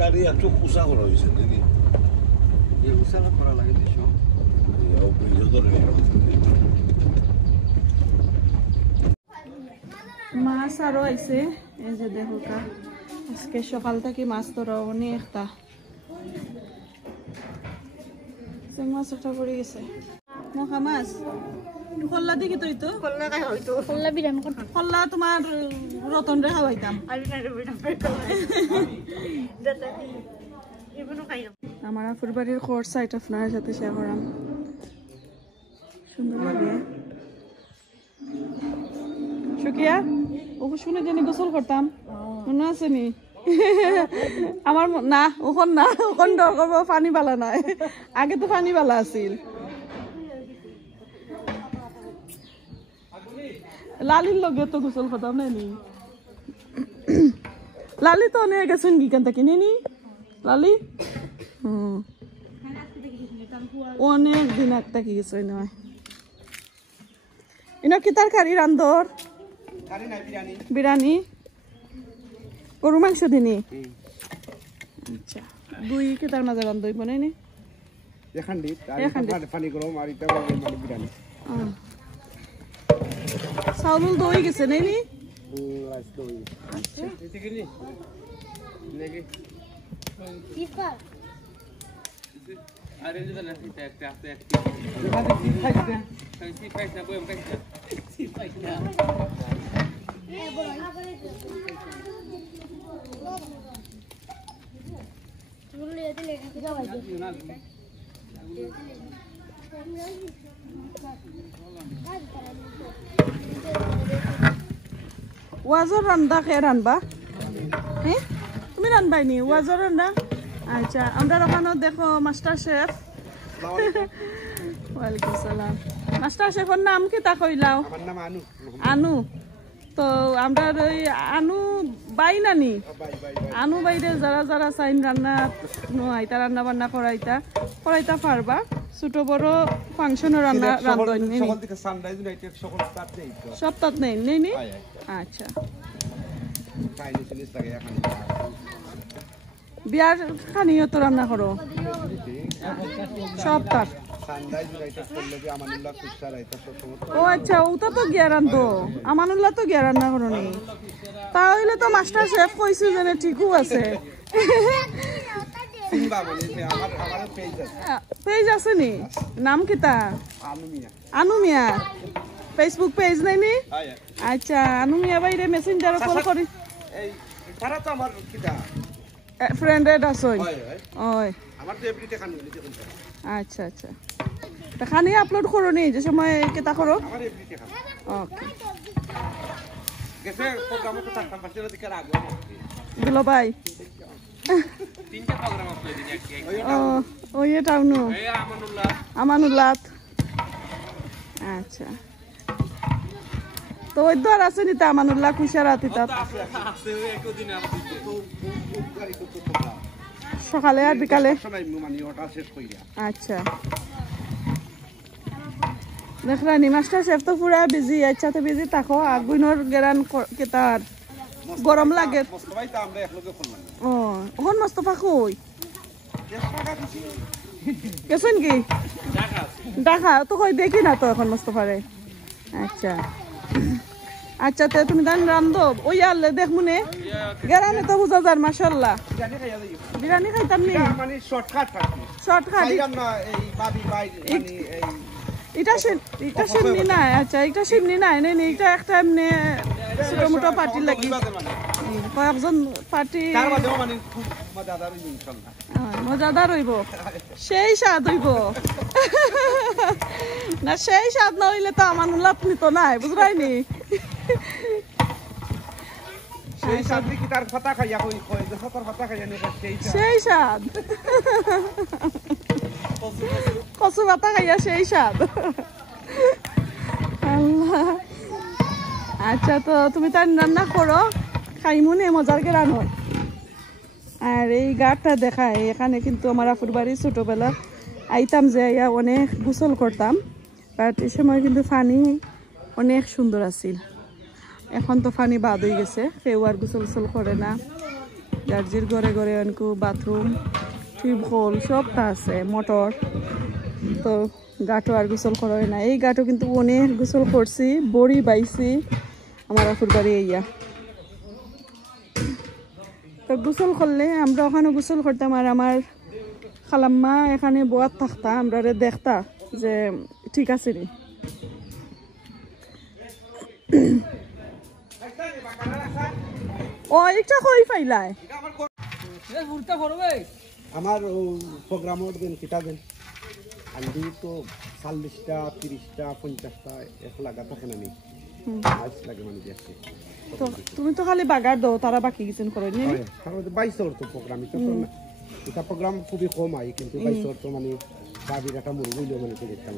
গাড়ি একটু উঁচা করা হয়েছে নাকি উঁচা করা লাগে মাছ আরো আইছে এই যে দেখো কা আজকে সকাল থেকে মাছ ধরা অনেকটা মাছ একটা পড়ে গেছে মখা মাছ খল্লা দেখি তুই তো খল্লা খাই হয়তো খল্লা বিরাম খল্লা তোমার রতন রে খাওয়াইতাম আমার আপুর বাড়ির খোর সাইট আপনার সাথে শেয়ার করাম সুন্দর লাগে সুকিয়া ও শুনে জানি গোসল করতাম মনে আছে নি আমার না ওখন না ওখন ডর করবো পানি বালা নাই আগে তো পানি বালা আছিল লালির লগে তো গোসল করতাম না নি লালি তো অনেক গেছেন কি কান্তা কিনে নি লালি অনেক দিন একটা কি গেছে নয় ইনো কি তরকারি রান্ধর বিরিয়ানি গরু মাংস দিনি আচ্ছা দুই কি তার মাঝে রান্ধই বনাই নি চাউল দই গেছে নাই নি ওয়াজর রান্না খেয়ে রানবা হ্যাঁ তুমি রানবাই নি ওয়াজর রান্না আচ্ছা আমরা ওখানে দেখো মাস্টার শেফ ওয়ালাইকুম সালাম মাস্টার শেফের নাম কি তা কইলাও আনু তো আমরা ওই আনু বাই নানি আনু বাইরে যারা যারা চাইন রান্না আইতা রান্না বান্না করাইতা পারবা ছোট বড় ফাংশনও রান্না রান্ধন সব তাত নেই নেই নি আচ্ছা বিয়ার খানিও তো রান্না করো সব তার ও আচ্ছা ওটা তো গিয়া রান্ধো আমানুল্লাহ তো গিয়া রান্না করো নি তাহলে তো মাস্টার শেফ কইছি যে ঠিকও আছে পেজ আছে নি নাম কিতা আনু মিয়া ফেসবুক পেজ নাই নি আচ্ছা আনু মিয়া বাইরে মেসেঞ্জারে কল করি তারা তো আমার কিতা ফ্রেন্ডেড আসই ওই আমার তো এভরিডে খানি আচ্ছা আচ্ছা তা খানি আপলোড করো নি যে সময় কেতা করো আমার এভরিডে খানি ওকে গেছে প্রোগ্রামে তো থাকতাম পাশে দিকে রাখবো দুলো ভাই তিনটা প্রোগ্রাম আপলোড দিন এক ও ওই টাউনো এই আমানুল্লাহ আচ্ছা তো ওই দর আছে নিতা আমানুল্লাহ কুশারাতি তা আছে একদিন আমাদের সকালে আর বিকালে মানে ওটা শেষ কইরা আচ্ছা দেখলানি মাস্টার শেফ তো পুরা বিজি আচ্ছা তো বিজি থাকো আর গুইনর গেরান কেতার গরম লাগে মোস্তফাই তো আমরা একলগে করলাম ও ওহন মোস্তফা কই গেছেন কি ঢাকা তো কই দেখি না তো এখন মোস্তফারে আচ্ছা আচ্ছা তে তুমি দান রান্ধো ওই আলে দেখ মনে গেরানে তো বুঝা যার মাশাআল্লাহ বিরিয়ানি খাইতাম নি মানে শর্টকাট খাইতাম না এই বাবি ভাই মানে এই এটা সিমনি না আচ্ছা এটা সিমনি না নেই এটা একটা এমনি ছোট মোটো পার্টি লাগি কয়েকজন পার্টি মানে খুব মজাদার হইব ইনশাআল্লাহ মজাদার হইব সেই স্বাদ হইব না সেই স্বাদ না হইলে তো আমানুল্লাহ আপনি তো নাই বুঝরাইনি সেই স্বাদ কি তার কথা খাইয়া কই যে তার কথা খাইয়া নি সেই স্বাদ কচু পাতা খাইয়া সেই স্বাদ আল্লাহ আচ্ছা তো তুমি তার রান্না করো খাইমুনে মজার কে রান্নো আর এই গাড়টা দেখায় এখানে কিন্তু আমার আপুর বাড়ি ছোটবেলা আইতাম যে অনেক গোসল করতাম বাট এই সময় কিন্তু পানি অনেক সুন্দর আছিল এখন তো পানি বাদ হয়ে গেছে কেউ আর গোসল করে না যার ঘরে ঘরে অনেকু বাথরুম টিউবওয়েল সবটা আছে মোটর তো গাটো আর গোসল করা হয় না এই গাটো কিন্তু অনেক গোসল করছি বড়ি বাইছি আমার আপুর বাড়ি ইয়া তো গোসল করলে আমরা ওখানে গোসল করতাম আর আমার খালাম্মা এখানে বোয়াত থাকতা আমরা দেখতা যে ঠিক আছে রে ও এটা কই ফাইলাই আমার প্রোগ্রামের দিন কিতা দেন আন্দি তো 40টা 30টা 50টা এক লাগা থাকে না নি আজ লাগে মানে দেখছি তো তুমি তো খালি বাগার দাও তারা বাকি কিছু করে নি কারণ 22 ওর তো প্রোগ্রাম এটা প্রোগ্রাম খুবই কম হয় কিন্তু 22 ওর তো মানে বাবির একটা মুরগি হইলো মানে তো দেখতাম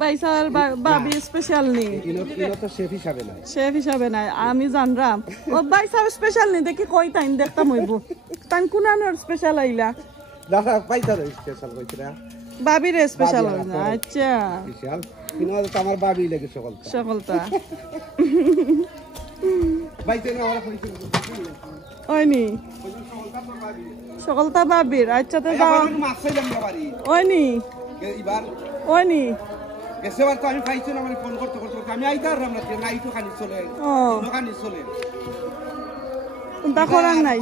বাইসাল বাবি স্পেশাল নি ইনো তো শেফ হিসাবে না শেফ হিসাবে নাই আমি জানরাম ও বাইসাল স্পেশাল নি দেখি কই টাইম দেখতাম হইব টাইম কোনানোর স্পেশাল আইলা দাদা পাইতা স্পেশাল কইতরা বাবির স্পেশাল আচ্ছা স্পেশাল ইনো তো আমার বাবি লাগে সকলটা বাইতে না ওরা কইছিল ওইনি সকলটা বাবির আচ্ছা তো যাও মাছাইলাম না বাড়ি ওইনি এবার ওইনি এসেবার তো আমি পাইছি না মানে ফোন করতে আমি আইতার রামনা নাইটো খানি চলে খানি চলে কোনটা করার নাই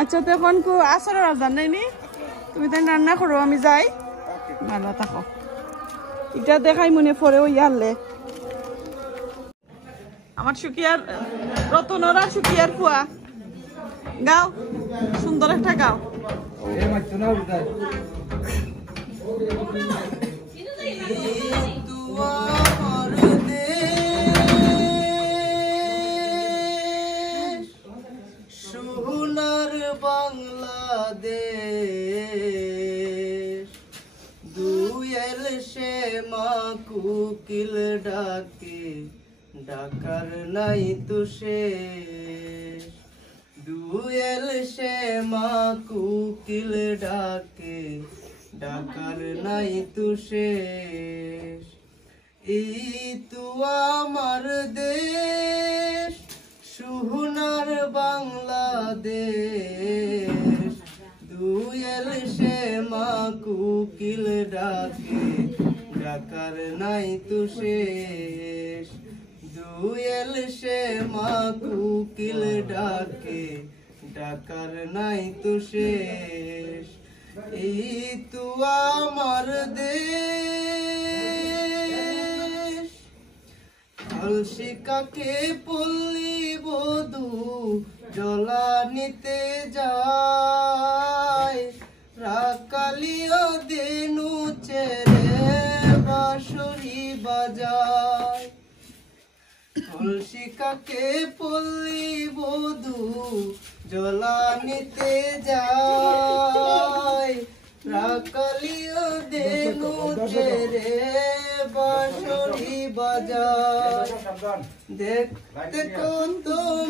আচ্ছা তো এখন আসরের আজান নাই নি তুমি তাই রান্না করো আমি যাই ভালো থাকো এটা দেখাই মনে পড়ে ওই আনলে আমার সুকিয়ার রতনরা সুকিয়ার ফুয়া গাও সুন্দর একটা গাও সোনার বাংলাদেশ দুয়েল সে মা কুকিল ডাকে ডাকার নাই তো শেষ দুয়েল সে মা কুকিল ডাকে ডাকার নাই তো শেষ এই তো আমার দেশ সোনার বাংলাদেশ দুয়েল সে মা কুকিল ডাকে ডাকার নাই তো শেষ দুয়েল সে মা কুকিল ডাকে ডাকার নাই তো শেষ এই তো আমার দেশ কলসিকাকে পল্লী বধূ জলা নিতে যায় রাকালিও দেনু চেরে বাঁশরি বাজায় কলসিকাকে পল্লী বধূ জলা নিতে যায় রাকালিও দেনু চেরে বাঁশরি বাজায় দেখতে কত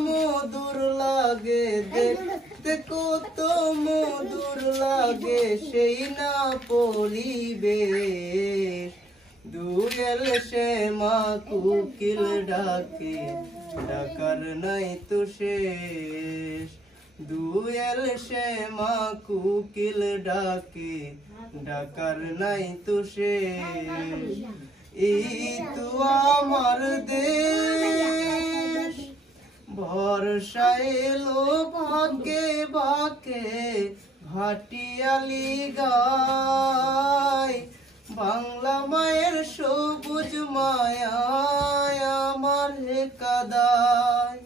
মধুর লাগে দেখতে কত মধুর লাগে সেই না পরিবেশ দুয়েল সে মা কুকিল ডাকে ডাকার নাই তো শেষ দুয়েল সে মা কুকিল ডাকে ডাকার নাই তো শেষ এই তো আমার দেশ ভরসা এলো ভাগে বাকে ভাটিয়ালি গায় বাংলা মায়ের সবুজ মায়ায় আমার হে কাদায়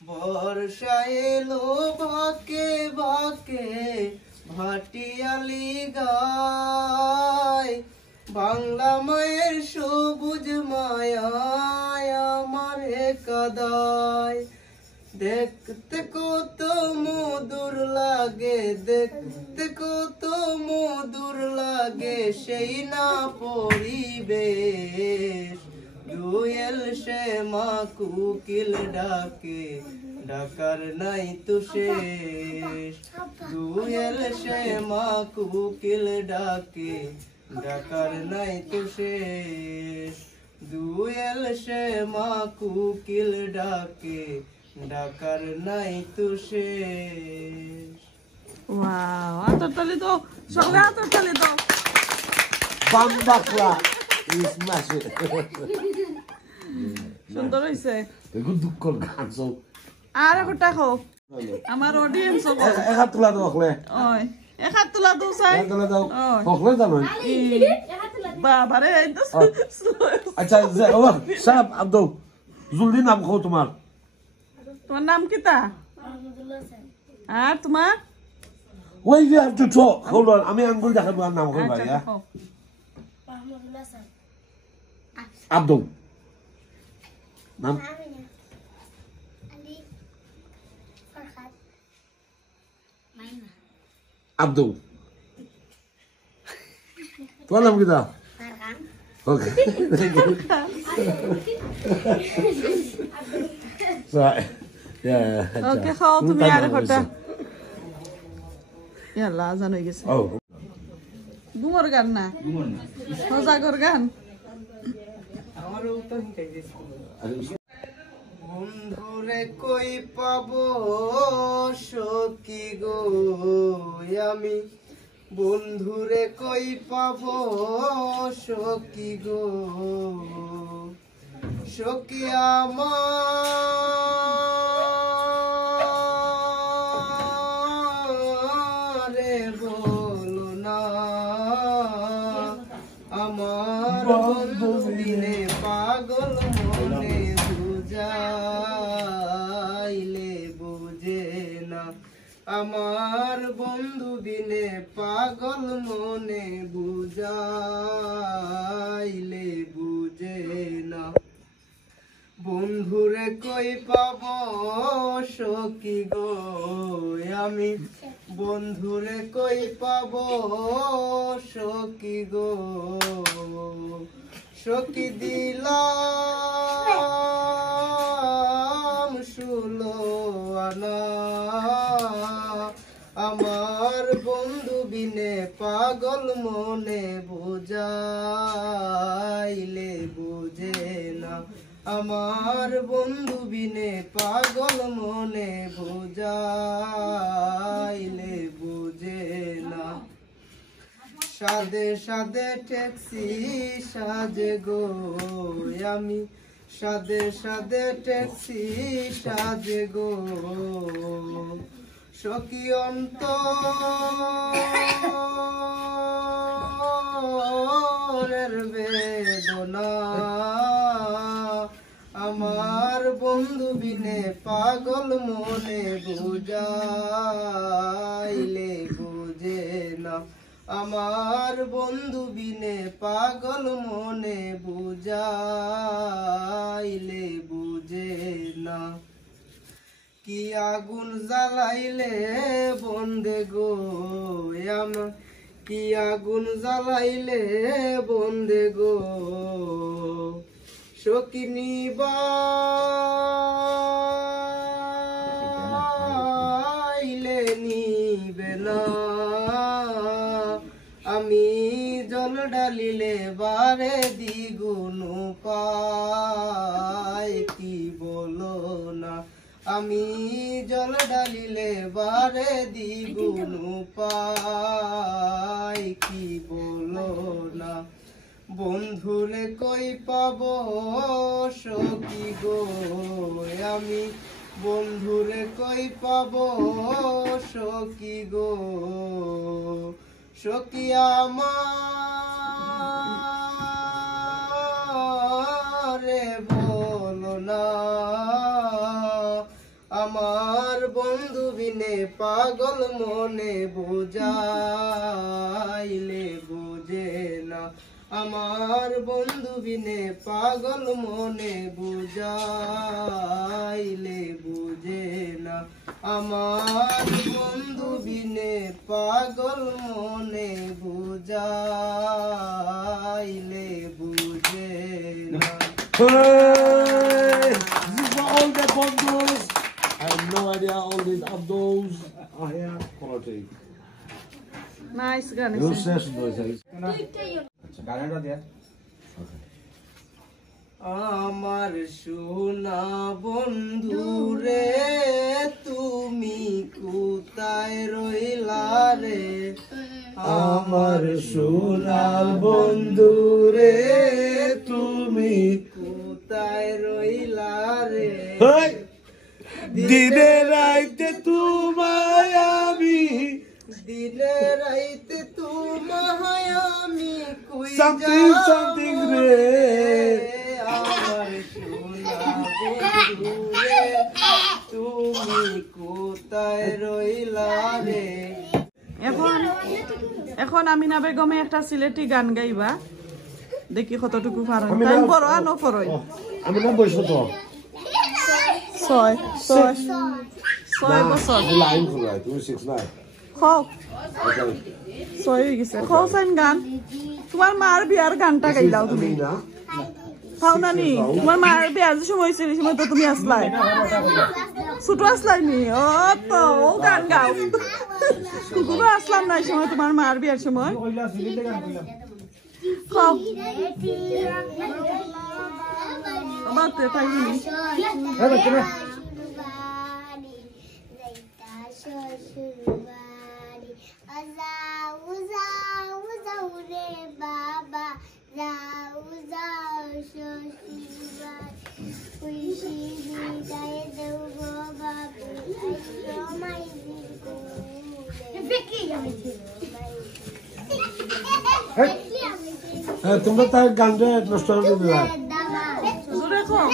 বর্ষা এলো বাকে বাকে ভাটিয়ালি গায় বাংলা মায়ের সবুজ মায়ায় আমার হে কাদায় দেখতে কত মধুর লাগে দেখতে কত মধুর লাগে সেই না পরিবেশ দুয়েল সে মা কুকিল ডাকে ডাকার নাই তো শেষ দুয়েল সে মা কুকিল ডাকে ডাকার নাই তো শেষ দুয়েল সে মা কুকিল ডাকে ডাকার নাই তো শেষ। ওয়াও, হাতের তালি দাও, সবাই হাতের তালি দাও। বাম্বাকলা ইসমাশে সুন্দর হইছে। এগুলো দুঃখর গান সব আর একটা খাও, আমার অডিয়েন্স হবো। এক হাত তোলা দাও হলে ওই এক হাত তুলা দাও চাই। তোলা দাও ওই হলে জানো বাবারে এই তো আচ্ছা ও সাহেব আব্দু জলদি নাম কও তোমার তোমার নাম কি তা? আর তোমার ওই যে একটু ছো হোল্ড অন আমি আঙ্গুল দেখাবো আর নাম কই ভাইয়া আব্দু নাম আব্দু তোমার নাম কি তা ওকে right yeah ওকে খাও তুমি আর একটা। ইয়াল্লা আজান হয়ে গেছে। oh ঘুমোর গান না সজাগর গান। আমারও তো হিকাই দিছি। বন্ধুরে কই পাবো সখী গো আমি, বন্ধুরে কই পাবো সখী গো, সখী আমারে বলো না, আমার বন্ধু বিনে পাগল মনে বুঝাইলে বুঝে না, আমার বন্ধু বিনে পাগল মনে বুঝাইলে বুঝে না। বন্ধুরে কই পাবো সখী গো আমি, বন্ধুরে কই পাবো সখী গো, সখী দিলাম ষোলো আনা, আমার বন্ধু বিনে পাগল মনে বুঝাইলে বুঝে না, আমার বন্ধু বিনে পাগল মনে বুঝাইলে বুঝে না। সাদে সাদে ট্যাক্সি সাজে গো আমি, সাদে সাদে ট্যাক্সি সাজে গো, সখী অন্তরের বেদনা, আমার বন্ধু বিনে পাগল মনে বুঝাইলে বুঝে না, আমার বন্ধু বিনে পাগল মনে বুঝাইলে বুঝে না। কি আগুন জ্বালাইলে বন্ধে গো আমার, কি আগুন জ্বালাইলে বন্ধে গো, সখী নিবাইলে নিবে না, আমি জল ডালিলে বারে দ্বিগুণ পাই কি বলো না, আমি জল ডালিলে বারে দ্বিগুণ পাই কি বলো না। বন্ধুরে কই পাবো সখী গো আমি, বন্ধুরে কই পাবো সখী গো, সখী আমারে বলো না, আমার বন্ধু বিনে পাগল মনে বুঝাইলে বুঝে না, আমার বন্ধু বিনে পাগল মনে বুঝাইলে বুঝে না, আমার বন্ধু বিনে পাগল মনে বুঝাইলে বুঝে না। hey this is for all the bundles I have no idea all these Abduls are here quality nice গান your হইছে। session was গাড়িটা দিয়ে okay আমার সোনা বন্ধু রে তুমি কোথায় রইলা রে আমার সোনা বন্ধু রে তুমি কোথায় রইলা রে দিনে রাইতে তোমায় আমি দিনে রাইতে তোমায় আমি something রে আমার সোনা বন্ধু রে তুমি কোথায় রইলা রে এখন আমিনা বেগমে একটা সিলেটি গান গাইবা দেখি কতটুকু পারো টাইম পড়ো আর নপড়োই আমি না বসো তো 6 বছর লাইন করে তুমি 6 না খাও 6 হয়ে গেছে খাও সাইন গান তোমার মার বিয়ার গানটা গাইলাও তুমি না খাও না নি তোমার মার বিয়ার যে সময় ছিল সময় তো তুমি আসলাই ছোট আসলাই নি ও তো ও গান গাও কুকুরও আসলাম না এই সময় তোমার মার বিয়ার সময় খাও আমার তো পাইনি তোমরা তার গানটা নষ্ট করে দিলা জোরে খাও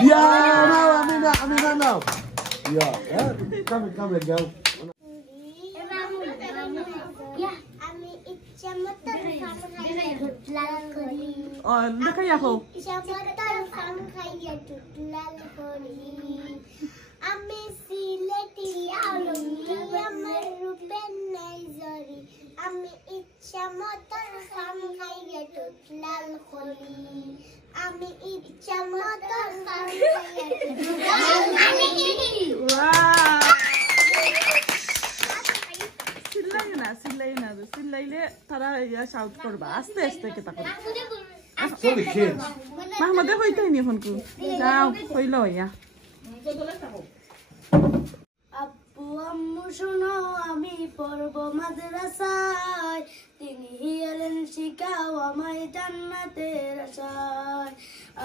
Yeah, no, Amina, no. Yeah, come here, girl. আমি ইচ্ছা মতো খাম খাইয়া ঢুটলাল করি দেখাই রাখো ইচ্ছা মতো খাম খাইয়া ঢুটলাল করি আমি সিলেটি আলমী আমার রূপের নাই জরি আমি ইচ্ছা মতো খাম খাইয়া ঢুটলাল করি আমি ইচ্ছা মতো খাম খাইয়া ঢুটলাল চিল্লাইলে তারা শাউট করবা আস্তে আস্তে কেতা করবা So the kids. মাহমুদে হইতাই নি ফোন কু যাও হইল ইয়া আব্বু আম্মু শুনো আমি পড়ব মাদ্রাসায় তিনি এলেন শিখাও আমায় জান্নাতের আশায়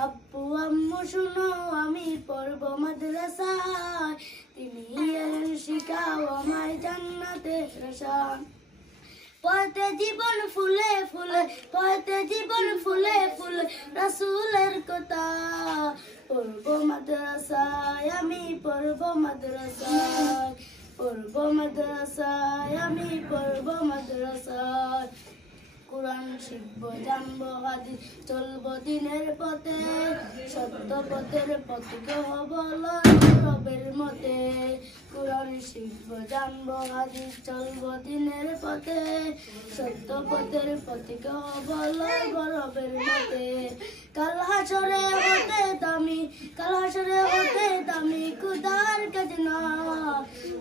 আব্বু আম্মু শুনো আমি পড়ব মাদ্রাসায় তিনি এলেন শিখাও আমায় জান্নাতের আশায় পড়তে জীবন ফুলে ফুলে পড়তে জীবন ফুলে ফুলে রাসূলের কথা পড়ব মাদ্রাসায় আমি পড়ব মাদ্রাসায় পড়ব মাদ্রাসায় আমি পড়ব মাদ্রাসায় কোরআন শিখব জানবো হাদিস চলবো দিনের পথে সত্য পথের পথিক হব রবের মতে কোরআন শিখব জানবো হাদিস চলবো দিনের পথে সত্য পথের পথিক হব রবের মতে কাল হাসরে হতে দামি খুদার কাছে না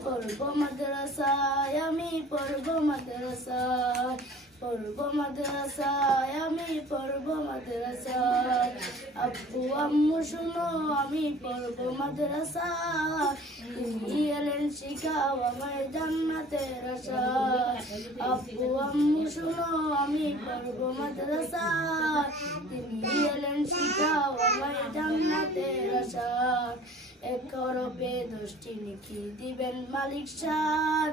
পড়ব মাদ্রাসায় আমি পড়ব মাদ্রাসায় পড়ব মাদ্রাসায় আমি পড়ব মাদ্রাসায় আব্বু আম্মু শুনো আমি পড়ব মাদ্রাসায় তিনি এলেন শিখাও আমায় জান্নাতের আশায় আব্বু আম্মু শুনো আমি পড়ব মাদ্রাসায় তিনি এলেন শিখাও আমায় জান্নাতের আশায় এক রবে 10টি নেকি দিবেন মালিক সার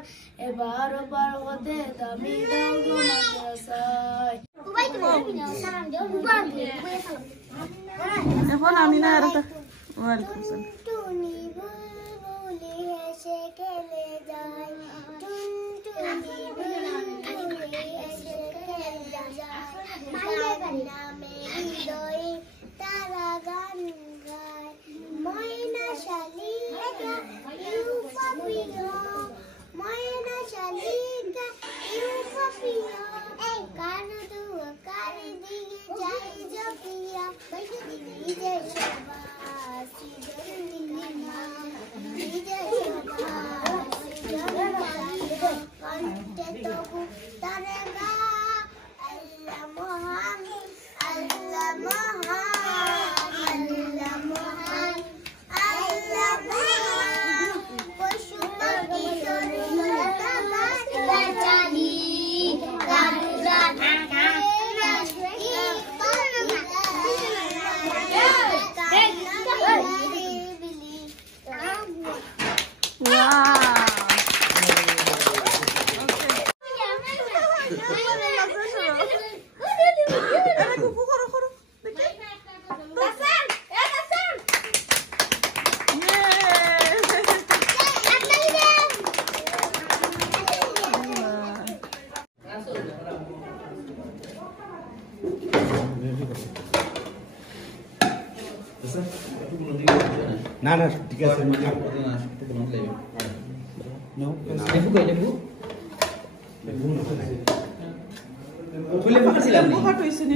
এবার পার হতে দামি দাও গো মাদ্রাসায় এখন আমি না আর ওয়ালাইকুম আসসালাম টুনি বুলবুলি হেসে খেলে যায় টুনটুনি বুলবুলি হেসে খেলে যায় নামে হৃদয়ে তারা গান গায় ময়না শালি না না ঠিক আছে লেবু খাট হয়েছে নি